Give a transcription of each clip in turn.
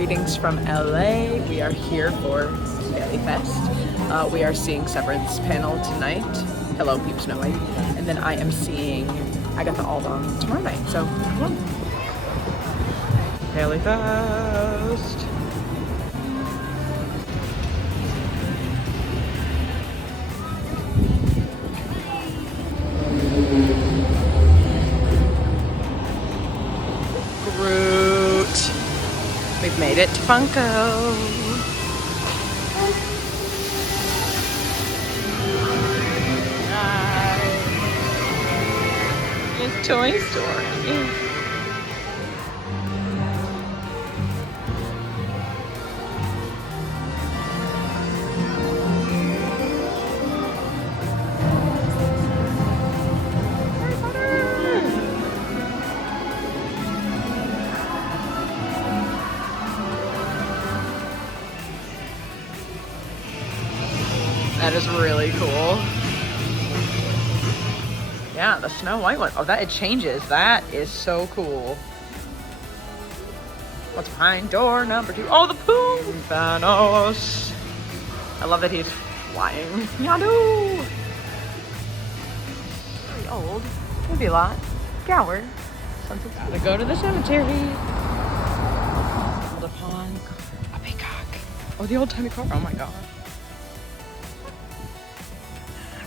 Greetings from LA. We are here for Paleyfest. We are seeing Severance panel tonight. Hello, Peeps Knowing. And then I am seeing Agatha All Along tomorrow night. So come on. Paleyfest. Groot. We've made it to Funko. It's Toy Story. That is really cool. Yeah, the Snow White one. Oh, that it changes. That is so cool. What's behind door number 2? Oh, the Pooh! Thanos. I love that he's flying. Yadu! Very old. Maybe a lot. Gower. Gotta go to the cemetery. Hold upon a peacock. Oh, the old-timey car. Oh my god.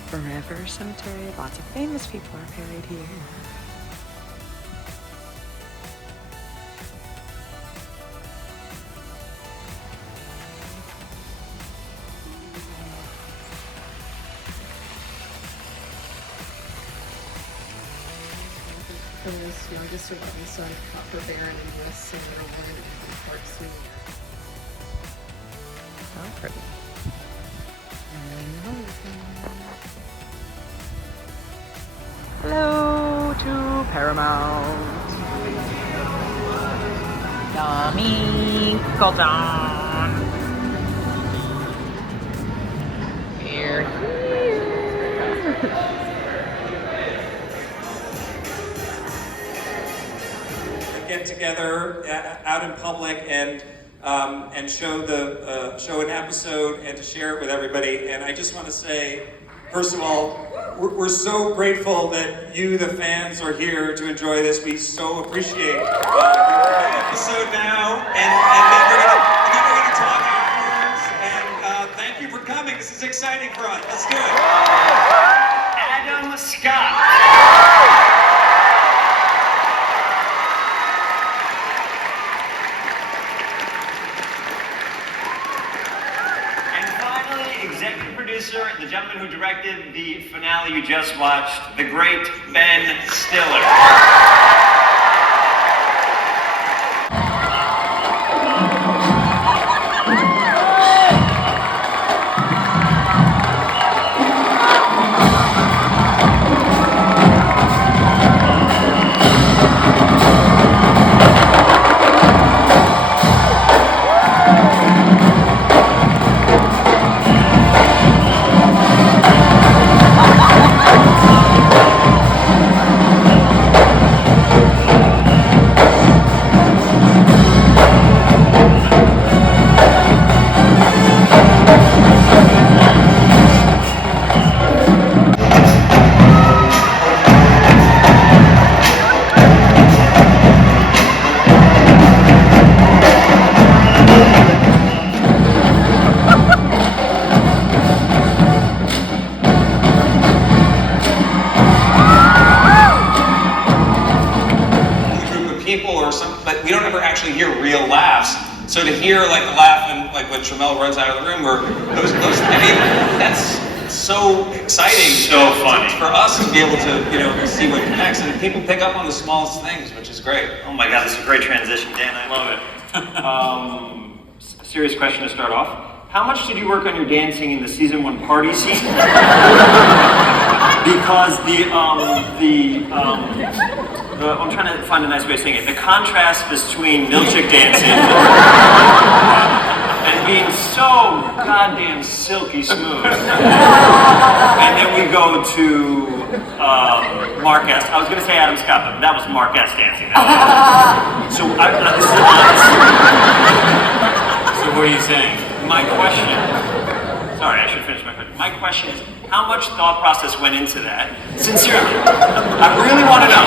Forever Cemetery. Lots of famous people are buried here. From this youngest surviving son of Copper Baron and U.S. Senator Warren Anthony Clark Sr. Oh, pretty. Hello to Paramount. Yummy Colton. Here. Get together out in public and show an episode and to share it with everybody. And I just want to say, first of all, we're so grateful that you, the fans, are here to enjoy this. We so appreciate your episode now, and then we're gonna talk afterwards. And thank you for coming. This is exciting for us. Let's do it. Adam Scott. Executive producer, the gentleman who directed the finale you just watched, the great Ben Stiller. But we don't ever actually hear real laughs. So to hear like the laugh and like when Tramell runs out of the room, or those I mean, that's so exciting. So funny for us to be able to see what connects, and people pick up on the smallest things, which is great. Oh my God, this is a great transition, Dan. I love it. Serious question to start off. How much did you work on your dancing in the season 1 party scene? Because I'm trying to find a nice way of saying it. The contrast between milkshake dancing and being so goddamn silky smooth. And then we go to Mark S. I was going to say Adam Scott, but that was Mark S. dancing. So this is honest. So what are you saying? My question, sorry, I should finish my question. My question is, how much thought process went into that? Sincerely, I really want to know. I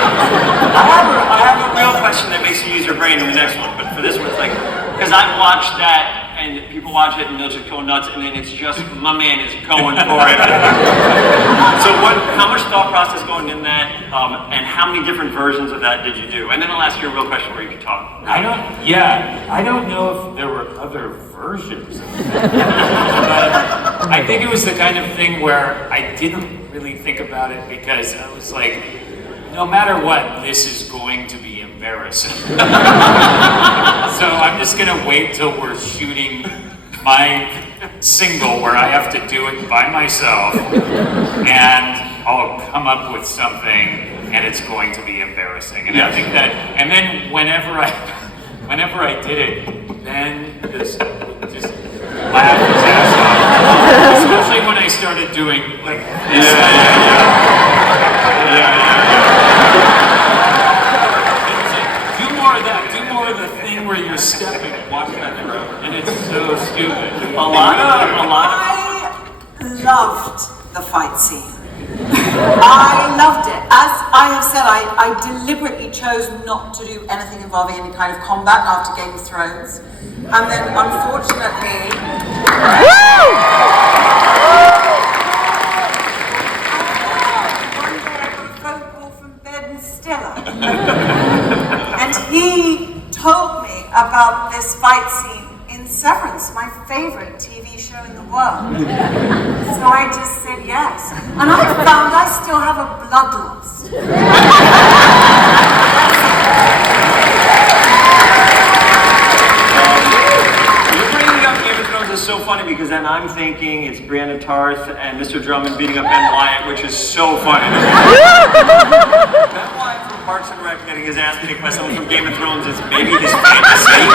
have a real question that makes you use your brain in the next one, but for this one, it's like, because I've watched that, and people watch it and they'll just go nuts, and then it's just, my man is going for it. So how much thought process going in that, and how many different versions of that did you do? And then I'll ask you a real question where you can talk. I don't know if there were other versions of it. But I think it was the kind of thing where I didn't really think about it because I was like, no matter what, this is going to be embarrassing. So I'm just gonna wait till we're shooting my single where I have to do it by myself, and I'll come up with something, and it's going to be embarrassing. And I think that, and then whenever I did it, then this just laugh his ass off. Especially when I started doing like this. The thing where you're stepping and walking on the road, and it's so stupid. I loved the fight scene. I loved it. As I have said, I deliberately chose not to do anything involving any kind of combat after Game of Thrones. And then, unfortunately... One day I got a phone call from Ben Stiller. And he told me about this fight scene in Severance, my favorite TV show in the world. So I just said yes. And I found I still have a bloodlust. You're bringing up Game of Thrones is so funny because then I'm thinking it's Brianna Tarth and Mr. Drummond beating up Ben Wyatt, which is so funny. Ben Wyatt from Parks and Rec getting his ass kicked by someone from Game of Thrones is maybe his fantasy.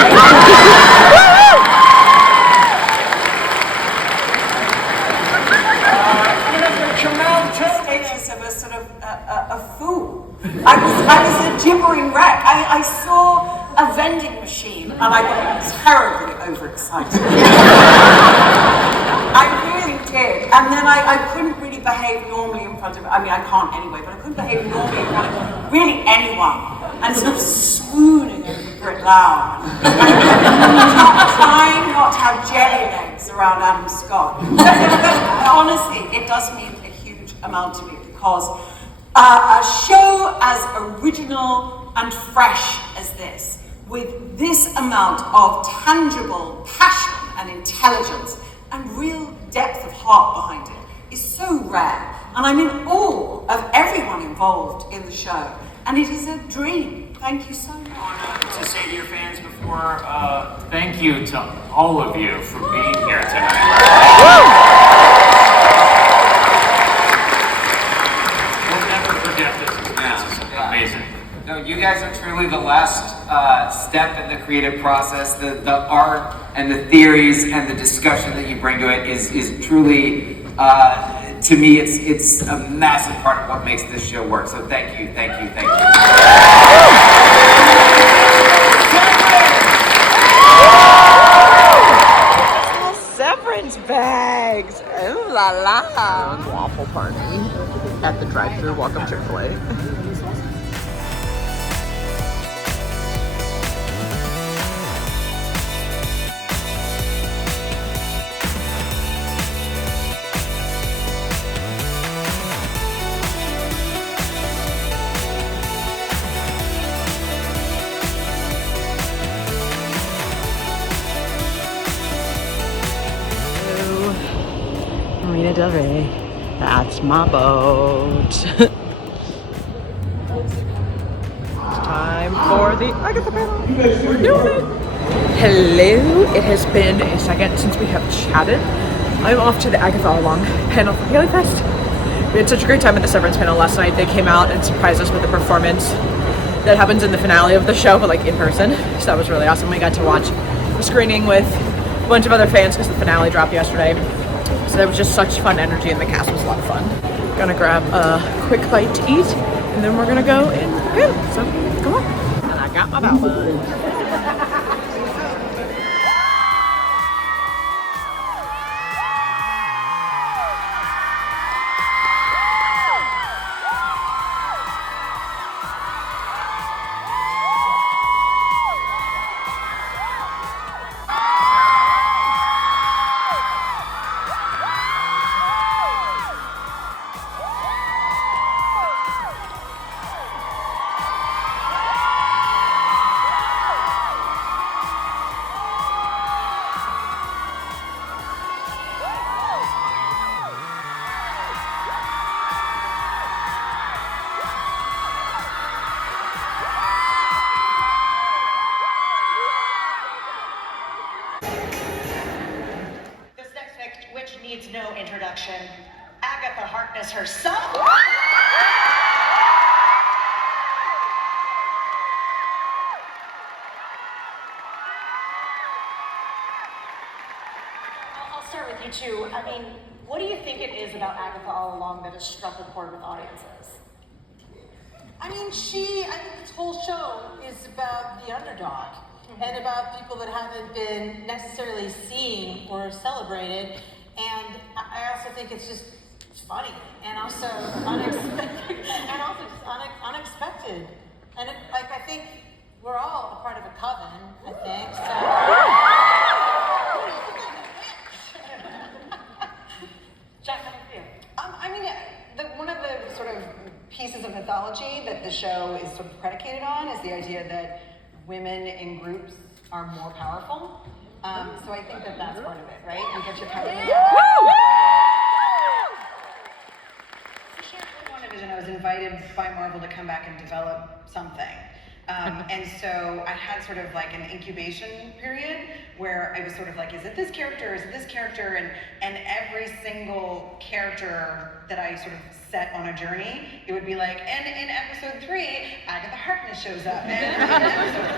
Status of a sort of a fool. I was a gibbering wreck. I saw a vending machine and I got terribly overexcited. I really did. And then I couldn't really behave normally in front of, I mean I can't anyway, but I couldn't behave normally in front of really anyone. And sort of swooning over Brit Lau. Trying not to have jelly legs around Adam Scott. But honestly, it does mean a huge amount to me because a show as original and fresh as this, with this amount of tangible passion and intelligence and real depth of heart behind it, is so rare. And I'm in awe of everyone involved in the show. And it is a dream. Thank you so much. To say to your fans before, thank you to all of you for being here tonight. We'll never forget this. This is amazing. No, you guys are truly the last step in the creative process. The art and the theories and the discussion that you bring to it is truly, to me, it's a massive part of what makes this show work. So thank you, thank you, thank you. Severance bags. Ooh la la. Waffle party at the drive-thru. Welcome Chick-fil-A. Marina Del Rey. That's my boat. It's time for the Agatha panel. We're doing it. Hello. It has been a second since we have chatted. I'm off to the Agatha All Along panel for Paleyfest. We had such a great time at the Severance panel last night. They came out and surprised us with a performance that happens in the finale of the show, but like in person. So that was really awesome. We got to watch a screening with a bunch of other fans because the finale dropped yesterday. So there was just such fun energy and the cast was a lot of fun. Gonna grab a quick bite to eat and then we're gonna go in the panel. So come on. And I got my ballad. Needs no introduction. Agatha Harkness herself. I'll start with you two. I mean, what do you think it is about Agatha All Along that has struck a chord with audiences? I mean, this whole show is about the underdog and about people that haven't been necessarily seen or celebrated. And I also think it's just funny and also unexpected and also just unexpected. And I think we're all a part of a coven, I think. So. Jack, how do you feel? I mean, one of the sort of pieces of mythology that the show is sort of predicated on is the idea that women in groups are more powerful. So I think that that's part of it, right? You get your coven together. To share WandaVision, I was invited by Marvel to come back and develop something. And so I had sort of like an incubation period where I was sort of like, is it this character, is it this character? And every single character that I sort of set on a journey, it would be like, and in episode 3, Agatha Harkness shows up. And in episode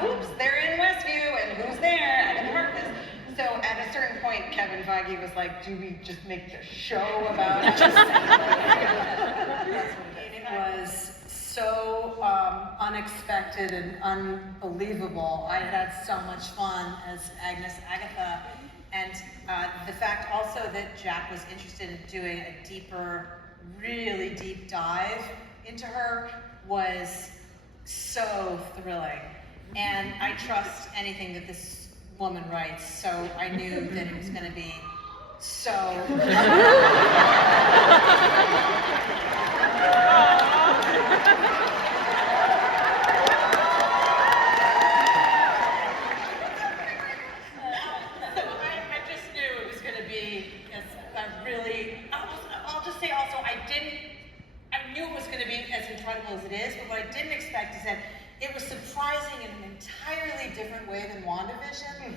4, oops, they're in Westview, and who's there? Agatha Harkness. So at a certain point, Kevin Feige was like, do we just make the show about it? And it was so unexpected and unbelievable. I had so much fun as Agatha. And the fact also that Jack was interested in doing a deeper, really deep dive into her was so thrilling. And I trust anything that this woman writes, so I knew that it was going to be so... as it is, but what I didn't expect is that it was surprising in an entirely different way than WandaVision.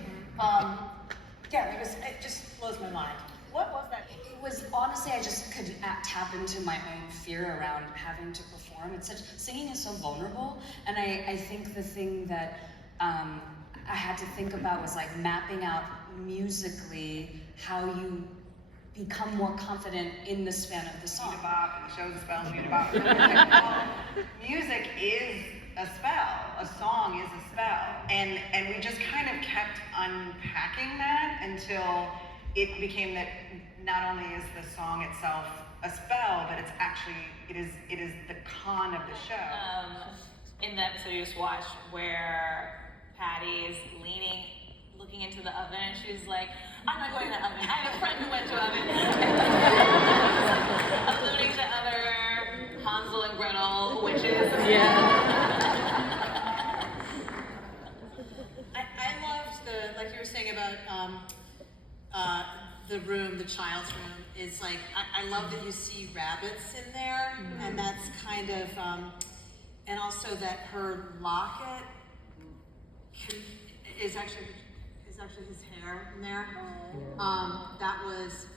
It just blows my mind. What was that? It was honestly, I just could tap into my own fear around having to perform. Singing is so vulnerable, and I think the thing that I had to think about was like mapping out musically how you become more confident in the span of the song. Bebop, and the show the spell, bebop. Music is a spell. A song is a spell. And we just kind of kept unpacking that until it became that not only is the song itself a spell, but it's actually, it is the con of the show. In the episode you just watched where Patty is looking into the oven, and she's like, I'm not going to the oven. I have a friend who went to the oven. Alluding to other Hansel and Gretel witches. Yeah. I loved like you were saying about the room, the child's room, is like, I love that you see rabbits in there, and that's kind of, and also that her locket is actually his hair in there. That was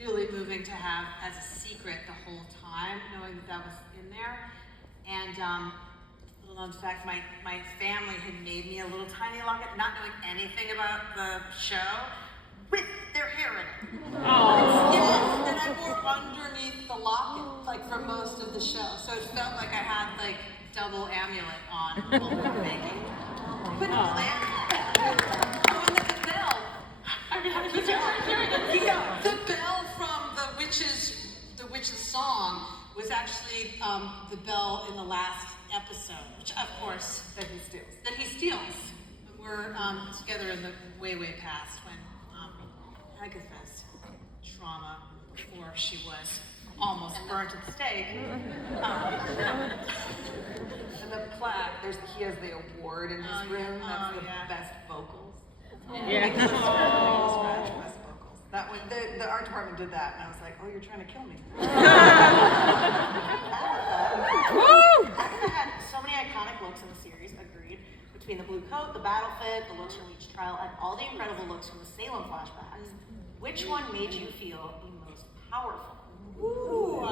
really moving to have as a secret the whole time, knowing that was in there. And little known fact, my family had made me a little tiny locket, not knowing anything about the show, with their hair in it. Oh. Yes, and I wore underneath the locket, like for most of the show. So it felt like I had like double amulet on while we were making. Couldn't plan that. Oh, and the bell. I mean, how did you keep going? The bell from the witch's song was actually the bell in the last episode, which of course that he steals. We're together in the way past when Agatha's trauma before she was almost burnt at the stake. And the plaque, he has the award in his room. That's the best vocals. Yeah. Best vocals. That one, the art department did that, and I was like, oh, you're trying to kill me. Agatha had so many iconic looks in the series, agreed. Between the blue coat, the battle fit, the looks from each trial, and all the incredible looks from the Salem flashbacks, which one made you feel the most powerful? Ooh,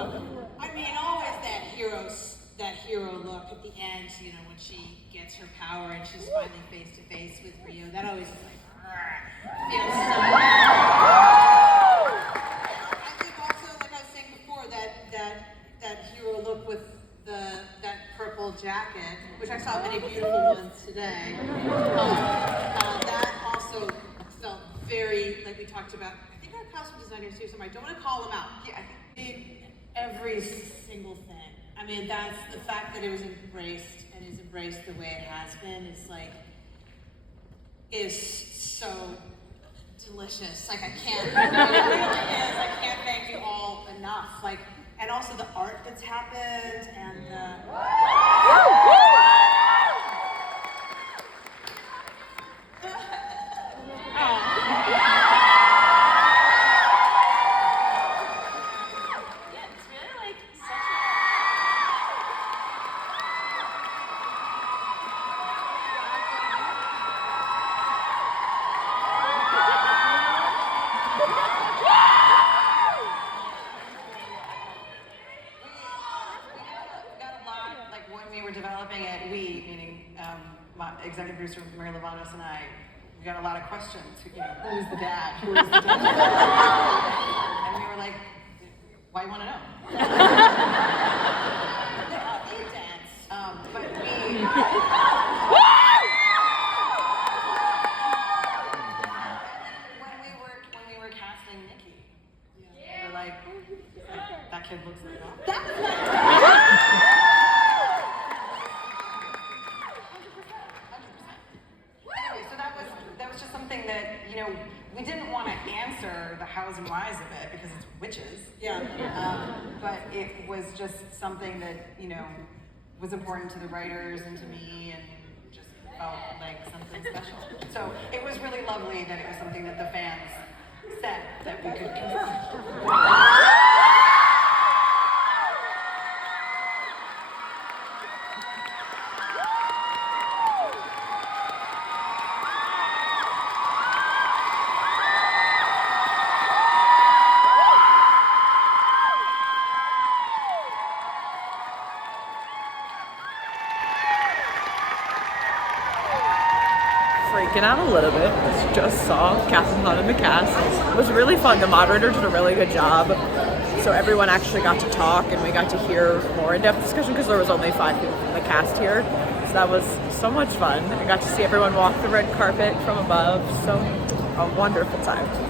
I mean, always that hero look at the end, you know, when she gets her power and she's finally face to face with Rio. That always is like, feels so I think also, like I was saying before, that hero look with that purple jacket, which I saw many beautiful ones today. That also felt very, like we talked about. I think our costume designers too. So I don't want to call them out. Yeah, I think every single thing. I mean, that's the fact that it was embraced and is embraced the way it has been. It's like is so delicious. Like I can't. It really is. I can't thank you all enough. Like. And also the art that's happened, and Yeah, it's really like such developing it, we, meaning my executive producer Mary Lovatos and I, we got a lot of questions. You know, who's the dad? Who is the dad? And we were like, why you want to know? they're dads. But when we were casting Nikki, we were like, that kid looks like that. Something that, you know, we didn't want to answer the hows and whys of it because it's witches. Yeah. But it was just something that, you know, was important to the writers and to me and just felt like something special. So it was really lovely that it was something that the fans said that we could confirm. Freaking out a little bit. Just saw Catherine Hahn in the cast. It was really fun. The moderator did a really good job. So everyone actually got to talk and we got to hear more in-depth discussion because there was only 5 people from the cast here. So that was so much fun. I got to see everyone walk the red carpet from above. So a wonderful time.